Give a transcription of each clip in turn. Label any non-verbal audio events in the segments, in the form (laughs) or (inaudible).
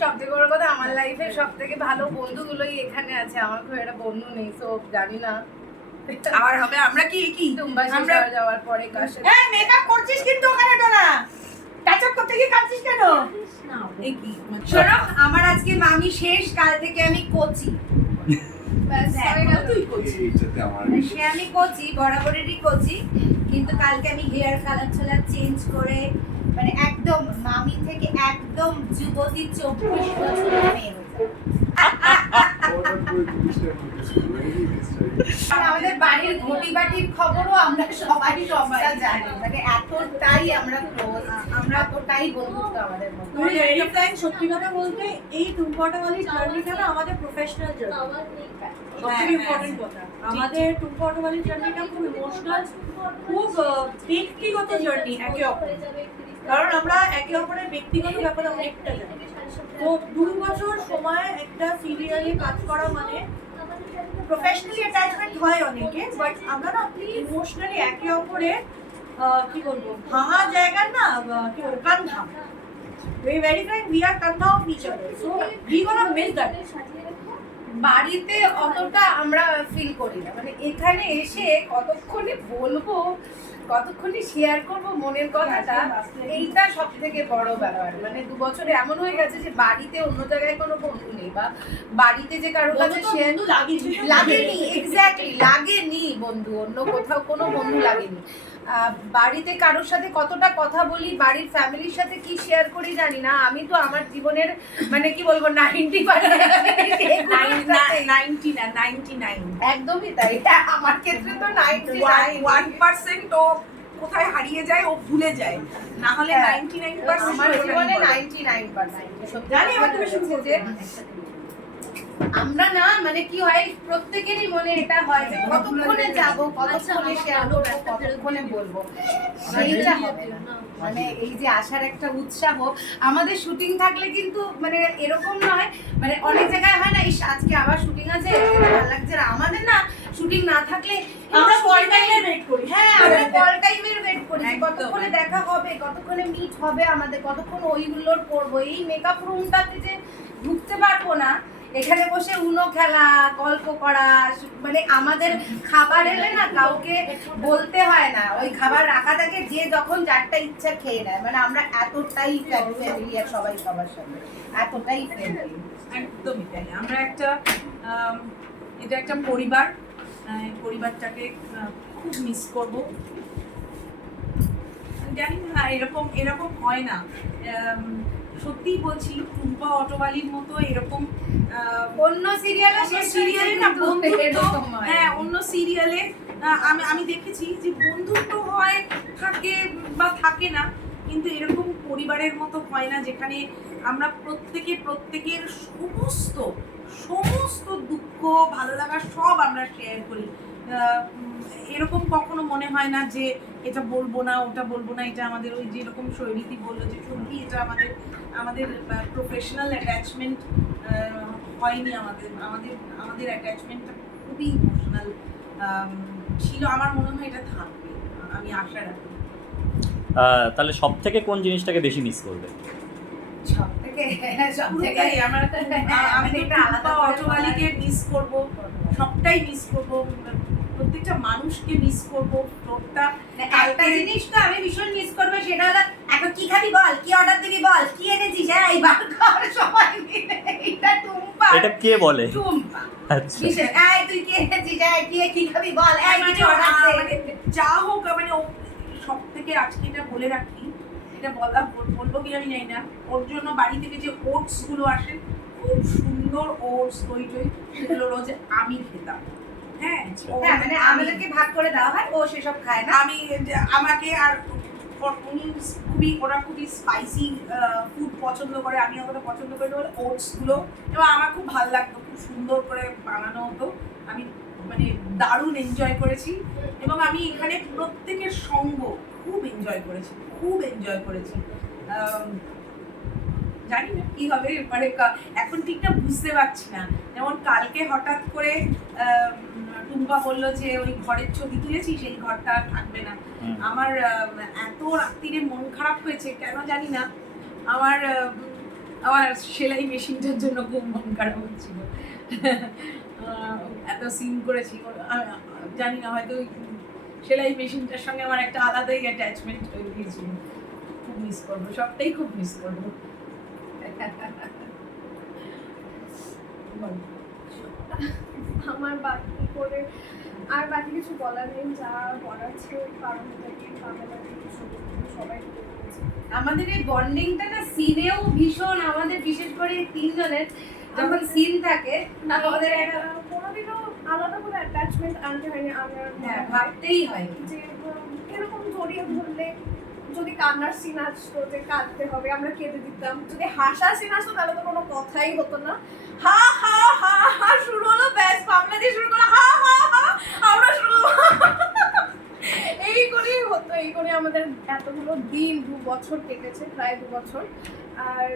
সব থেকে বড় কথা আমার লাইফের সব থেকে ভালো বন্ধুগুলোই এখানে আছে। আমার খুব একটা বন্ধু নেই তো জানি না। আবার হবে আমরা কি কি? আমরা যাওয়ার পরে হ্যাঁ মেকআপ করছিস কিন্তু ওখানে তোরা টাচ আপ করতে গিয়ে কাঁদছিস কেন? শোনো আমার আজকে মামি শেষ কাল থেকে আমি কোচি। সে আমি কোচি বরাবরেরই কোচি কিন্তু কালকে আমি হেয়ার কালার ছালার চেঞ্জ করে মানে একদম মামি থেকে একদম যুবতী চব্বিশ বছরের মেয়ে হয়ে আমাদের বাড়ির ঘটি বাটির খবরও আমরা সবাই সবটা জানি। মানে এতটাই আমরা ক্লোজ আমরা এতটাই বন্ধুত্ব আমাদের মধ্যে। তুমি সত্যি কথা বলতে এই টুম্পাটাওয়ালি জার্নিটা না আমাদের প্রফেশনাল জার্নি সবথেকে ইম্পর্টেন্ট কথা। আমাদের টুম্পাটাওয়ালি জার্নিটা খুব ইমোশনাল খুব ব্যক্তিগত জার্নি একে অপরে কারণ আমরা একে অপরের ব্যক্তিগত ব্যাপারে অনেকটা জানি তো দু বছর সময় একটা সিরিয়ালে কাজ করা মানে প্রফেশনালি অ্যাটাচমেন্ট হয় অনেকে বাট আমরা না ইমোশনালি একে অপরে কি বলব ভাঙা জায়গার না কি বলব কান্ধা very frank, we are kandha of each other. So we gonna miss that. বাড়িতে অতটা আমরা ফিল করি না মানে এখানে এসে কতক্ষণে বলব কতক্ষণে শেয়ার করব মনের কথাটা এইটা সব থেকে বড় ব্যাপার। মানে দু বছরে এমন হয়ে গেছে যে বাড়িতে অন্য জায়গায় কোনো বন্ধু নেই বা বাড়িতে যে কারোর কাছে শেয়ার লাগেনি। এক্স্যাক্টলি লাগেনি বন্ধু। অন্য কোথাও কোনো বন্ধু লাগেনি। বাড়িতে কারোর সাথে কতটা কথা বলি বাড়ির ফ্যামিলির সাথে কি শেয়ার করি জানি না। আমি তো আমার জীবনের মানে কি বলব নাইনটি নাইনটি না নাইনটি নাইন একদমই তাই। আমার ক্ষেত্রে তো নাইনটি ওয়ান পার্সেন্ট ও কোথায় হারিয়ে যায় ও ভুলে যায়। না হলে। নাইনটি নাইন আমার জীবনে নাইনটি নাইন পার্সেন্ট জানি এবার তুমি করবে। যে আমরা না মানে কি হয় প্রত্যেকেরই মনে এটা হয় যে কতক্ষণে যাব কতক্ষণে শেয়ার করব কতক্ষণে বলব? সেইটা হবে। না। মানে এই যে আসার একটা উৎসাহ আমাদের শুটিং থাকলে কিন্তু মানে এরকম নয় মানে অনেক জায়গায় হয় না ইস আজকে আবার শুটিং আছে ভালো লাগছে না। আমাদের না শুটিং না থাকলে আমরা কল এ- টাইমে ওয়েট করি। হ্যাঁ আমরা কল টাইমের ওয়েট করি কতক্ষণে দেখা হবে কতক্ষণে মিট হবে আমাদের কতক্ষণ ওইগুলোর করব এই মেকআপ রুমটাতে যে ঢুকতে পারব না এখানে বসে উনো খেলা, গল্প করা মানে আমাদের খাবার এলে না কাউকে বলতে হয় না। ওই খাবার রাখা থাকে, যে যখন যারটা ইচ্ছা খেয়ে নেয়। মানে আমরা এতটাই ফ্যামিলি আর সবাই সবার সাথে। এতটাই একদমই তাই। আমরা একটা এটা একটা পরিবার। পরিবারটাকে খুব মিস করব। জানি না এরকম এরকম হয় না। সত্যিই বলছি, টুম্পা অটোবালির মতো এরকম অন্য সিরিয়ালে অন্য সিরিয়ালে না বন্ধুত্ব হ্যাঁ। অন্য সিরিয়ালে আমি আমি দেখেছি যে বন্ধুত্ব হয় থাকে বা থাকে না কিন্তু এরকম পরিবারের মতো হয় না যেখানে আমরা প্রত্যেকে প্রত্যেকের সমস্ত সমস্ত দুঃখ ভালো লাগা সব আমরা শেয়ার করি। এরকম কখনো মনে হয় না যে এটা বলব না ওটা বলব না এটা আমাদের ওই যেরকম শৈলীতি বলল যে সত্যি এটা আমাদের আমাদের প্রফেশনাল অ্যাটাচমেন্ট হয়নি আমাদের আমাদের আমাদের অ্যাটাচমেন্টটা খুবই ইমোশনাল ছিল। আমার মনে হয় এটা থাকবে। আমি আশা রাখি। তাহলে সব থেকে কোন জিনিসটাকে বেশি মিস করবে? সব থেকে সব থেকে আমার হ্যাঁ, আমি তো আলাদা আলাদা মিস করব সবটাই মিস করব। প্রত্যেকটা মানুষকে মিস করব একটা জিনিস তো আমি ভীষণ মিস করব সেটা হলো এখন কি খাবি বল? কি অর্ডার দিবি বল? কি এনেছিস? হ্যাঁ এই বার কর সবাই মিলে। এটা টুম্পা। এটা কে বলে? টুম্পা। আচ্ছা। এই তুই কি এনেছিস? এই কি কি খাবি বল? এই কিছু অর্ডার দে মানে যা হোক মানে ও সব থেকে আজকে এটা বলে রাখি এটা বলা বলব কি আমি জানি না। ওর জন্য বাড়ি থেকে যে ওটসগুলো আসে খুব সুন্দর ওটস দই টই সেগুলো রোজ আমি খেতাম। হ্যাঁ? হ্যাঁ মানে আমি- আমাদেরকে ভাগ করে দেওয়া হয় ও সেসব খায় না। আমি আমাকে আর উনি খুবই, ওরা খুবই স্পাইসি ফুড পছন্দ করে, আমি অতটা পছন্দ করি বলে ওটসগুলো, এবং আমার খুব ভালো লাগতো, খুব সুন্দর করে বানানো হতো, আমি মানে দারুণ এনজয় করেছি, এবং আমি এখানে প্রত্যেকের সঙ্গ খুব এনজয় করেছি, খুব এনজয় করেছি। জানি না কি হবে মানে এখন ঠিকঠাক বুঝতে পারছি না। যেমন কালকে হঠাৎ করে টুম্পা বলল যে ওই ঘরের ছবি তুলেছি সেই ঘরটা আর থাকবে না। আমার এত রাত্রিরে মন খারাপ হয়েছে কেন জানি না। আমার আমার সেলাই মেশিনটার জন্য খুব মন খারাপ হচ্ছিল। এত সিন করেছি জানি না হয়তো সেলাই মেশিনটার সঙ্গে আমার একটা আলাদাই অ্যাটাচমেন্ট হয়ে গিয়েছিল খুব মিস করব সবটাই খুব মিস করব। (laughs) আমার বাকি করে। আর বাকি কিছু বলার নেই যা বলার ছিল কারণ সবাই আমাদের এই বন্ডিংটা না সিনেও ভীষণ আমাদের বিশেষ করে তিনজনের যখন সিন থাকে আমাদের কোনোদিনও আলাদা করে অ্যাটাচমেন্ট আনতে হয়নি আমার হ্যাঁ, ভাবতেই হয়নি। যে এরকম জড়িয়ে ধরলে যদি কান্নার সিন আসতো যে কাঁদতে হবে আমরা কেঁদে দিতাম। যদি হাসা সিন আসতো তাহলে তো কোনো কথাই হতো না। হা হা হা হা, শুরু হলো ব্যাস বাংলাদেশ শুরু করল, হা হা হা, আমরা শুরু। এই করেই হতো, এই করে আমাদের এতগুলো দিন, দু বছর কেটেছে, প্রায় দু বছর। আর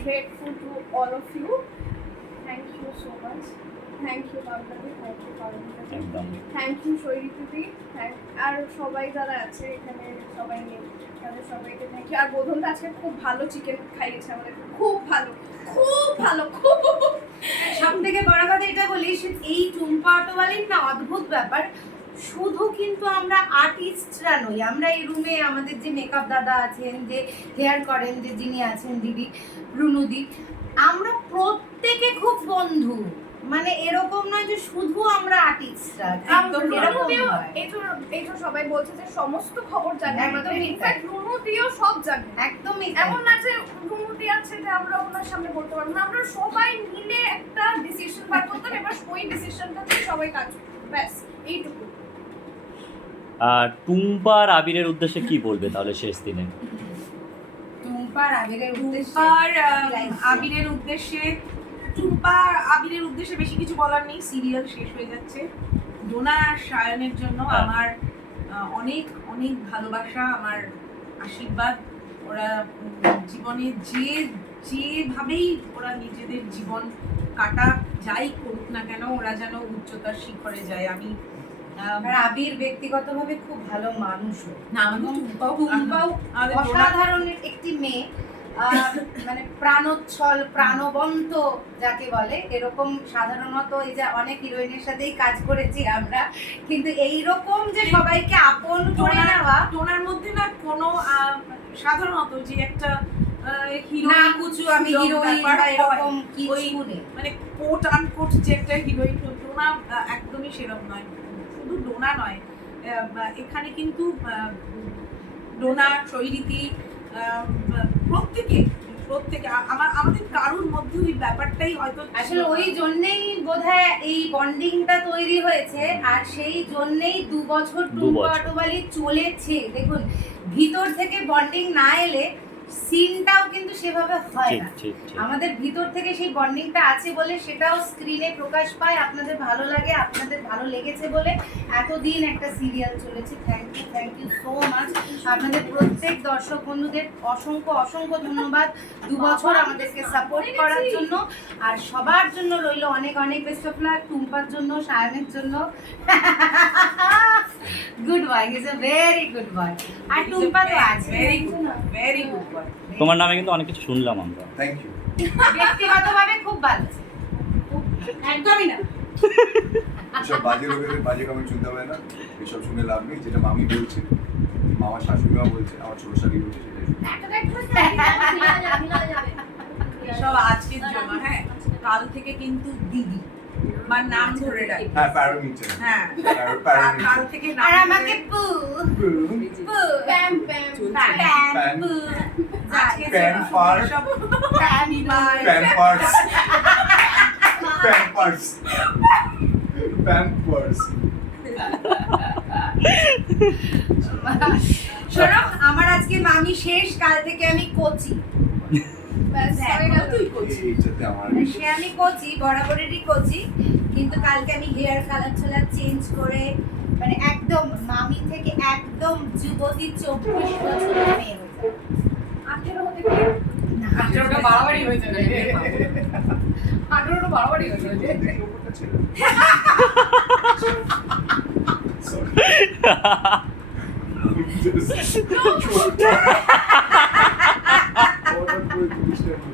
grateful to all of you thank you so much thank you Bangladesh thank you একদম। থ্যাংক ইউ থ্যাংক আর সবাই যারা আছে এখানে সবাই নেই। তাদের সবাইকে থ্যাংক ইউ আর বোধনটা আজকে খুব ভালো চিকেন খাইয়েছে আমাদের। খুব ভালো খুব ভালো খুব। সব থেকে বড় কথা এটা বলি এই টুম্পা অটোওয়ালির না অদ্ভুত ব্যাপার। শুধু কিন্তু আমরা আর্টিস্টরা নই আমরা এই রুমে আমাদের যে মেকআপ দাদা আছেন যে হেয়ার করেন যে যিনি আছেন দিদি রুনুদি আমরা প্রত্যেকে খুব বন্ধু। মানে এরকম নয় যে শুধু আমরা আর্টিস্টরা। এই তো সবাই বলছে যে সমস্ত খবর জানে আমাদের সব জানে। একদমই এমন না যে আছে যে আমরা ওনার সামনে বলতে পারব না। আমরা সবাই মিলে একটা ডিসিশন বার করতাম এবার ওই ডিসিশনটাতে সবাই কাজ করতো। ব্যাস এইটুকু। আর টুম্পার আবিরের উদ্দেশ্যে কি বলবে তাহলে শেষ দিনে? টুম্পার আবেগের উদ্দেশ্যে আবিরের উদ্দেশ্যে টুম্পা আবিরের উদ্দেশ্যে বেশি কিছু বলার নেই। সিরিয়াল শেষ হয়ে যাচ্ছে। ডোনা আর সায়নের জন্য হ্যাঁ। আমার অনেক অনেক ভালোবাসা আমার আশীর্বাদ। ওরা জীবনে যে যেভাবেই ওরা নিজেদের জীবন কাটা যাই করুক না কেন ওরা যেন উচ্চতার শিখরে যায়। আমি আবির ব্যক্তিগতভাবে খুব ভালো মানুষও। না অসাধারণ একটি মেয়ে। মানে প্রাণোচ্ছল প্রাণবন্ত যাকে বলে এরকম সাধারণত এই যে অনেক হিরোইনের সাথেই কাজ করেছি আমরা। কিন্তু এই রকম যে সবাইকে আপন করে নেওয়া টোনার মধ্যে না কোনো সাধারণত যে একটা না কুচু আমি হিরোইন বা এরকম কিছু নেই। মানে কোট আনকোট যে একটা হিরোইন ডোনা একদমই সেরকম নয়। শুধু ডোনা নয় এখানে কিন্তু ডোনা শৈলীতি প্রত্যেকে প্রত্যেকে আমার আমাদের কারুর মধ্যে ওই ব্যাপারটাই হয়তো আসলে ওই জন্যেই বোধহয় এই বন্ডিংটা তৈরি হয়েছে আর সেই জন্যেই দু বছর টুম্পা অটোবালি চলেছে। দেখুন ভিতর থেকে বন্ডিং না এলে সিনটাও কিন্তু সেভাবে হয় না। আমাদের ভিতর থেকে সেই বন্ডিংটা আছে বলে সেটাও স্ক্রিনে প্রকাশ পায়। আপনাদের ভালো লাগে আপনাদের ভালো লেগেছে বলে এতদিন একটা সিরিয়াল চলেছে। Thank you thank you so much আপনাদের প্রত্যেক দর্শক বন্ধুদের অসংখ্য অসংখ্য ধন্যবাদ। দু বছর আমাদেরকে সাপোর্ট করার জন্য। আর সবার জন্য রইল অনেক অনেক বেস্ট অফ লাক টুম্পার জন্য সায়নের জন্য। Good boy is a very good boy আর টুম্পা তো আছে ভেরি গুড ভেরি গুড তোমার নামে কিন্তু অনেক কিছু শুনলাম আমরা। থ্যাংক ইউ ব্যক্তিগতভাবে খুব ভালো। একদমই না। এসব বাজে লোকেদের বাজে কমেন্ট শুনতে হবে না। এসব শুনে লাভ নেই। যেটা মামি বলছে মামা শাশুড়ি মা বলছে আমার ছোট শাড়ি বলছে সেটাই শুনি। সব আজকের জন্য হ্যাঁ। কাল থেকে কিন্তু দিদি। নাম ধরে ডাকি হ্যাঁ প্যারো নিচ্ছে না হ্যাঁ কাল- থেকে আর আমাকে ধরে- পু। পু। প্যাম প্যাম প্যাম। পু। সব- ফার। সব প্যাম প্যাম্পার্স প্যাম্পার্স প্যাম্পার্স শোনো আমার আজকে মামি শেষ কাল থেকে আমি কোচি। ব্যাস হ্যাঁ, সে আমি কোচি বরাবরেরই কোচি। কিন্তু কালকে আমি হেয়ার কালার ছালার চেঞ্জ করে মানে একদম মামি থেকে একদম যুবতী চব্বিশ বছরের মেয়ে হয়ে আঠেরো হতে আঠেরোটা বাড়াবাড়ি হয়েছে আঠেরোটা বাড়াবাড়ি হয়ে (laughs)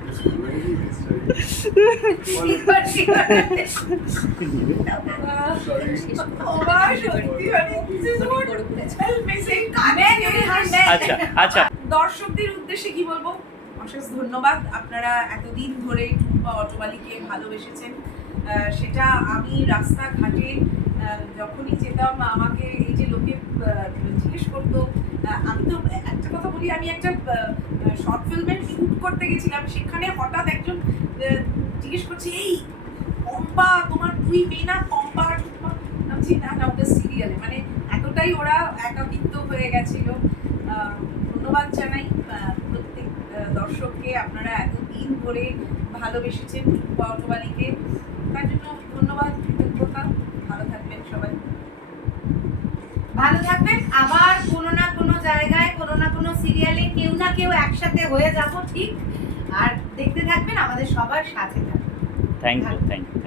আচ্ছা আচ্ছা। দর্শকদের উদ্দেশ্যে কি বলব? অশেষ ধন্যবাদ। আপনারা এতদিন ধরে টুম্পা অটোবালিকে ভালোবেসেছেন। সেটা আমি রাস্তাঘাটে যখনই যেতাম, আমাকে এই যে লোকে জিজ্ঞেস করতো আমি তো একটা কথা বলি, আমি একটা শর্ট ফিল্মের শুট করতে গেছিলাম। সেখানে হঠাৎ একজন জিজ্ঞেস করছে এই কম্পা তোমার দুই মেয়ে না? পম্পা আর বলছি, না না ওটা সিরিয়ালে মানে এতটাই ওরা একাকিত্ব হয়ে গেছিল। ধন্যবাদ জানাই প্রত্যেক দর্শককে। আপনারা এতদিন ধরে ভালোবেসেছেন অটোবালিকে তার জন্য ধন্যবাদ কৃতজ্ঞতা। ভালো থাকবেন সবাই। ভালো থাকবেন। আবার কোনো না কোনো জায়গায় কোনো না কোনো সিরিয়ালে কেউ না কেউ একসাথে হয়ে যাব ঠিক? আর দেখতে থাকবেন আমাদের সবার সাথে থাকবেন। Thank you thank you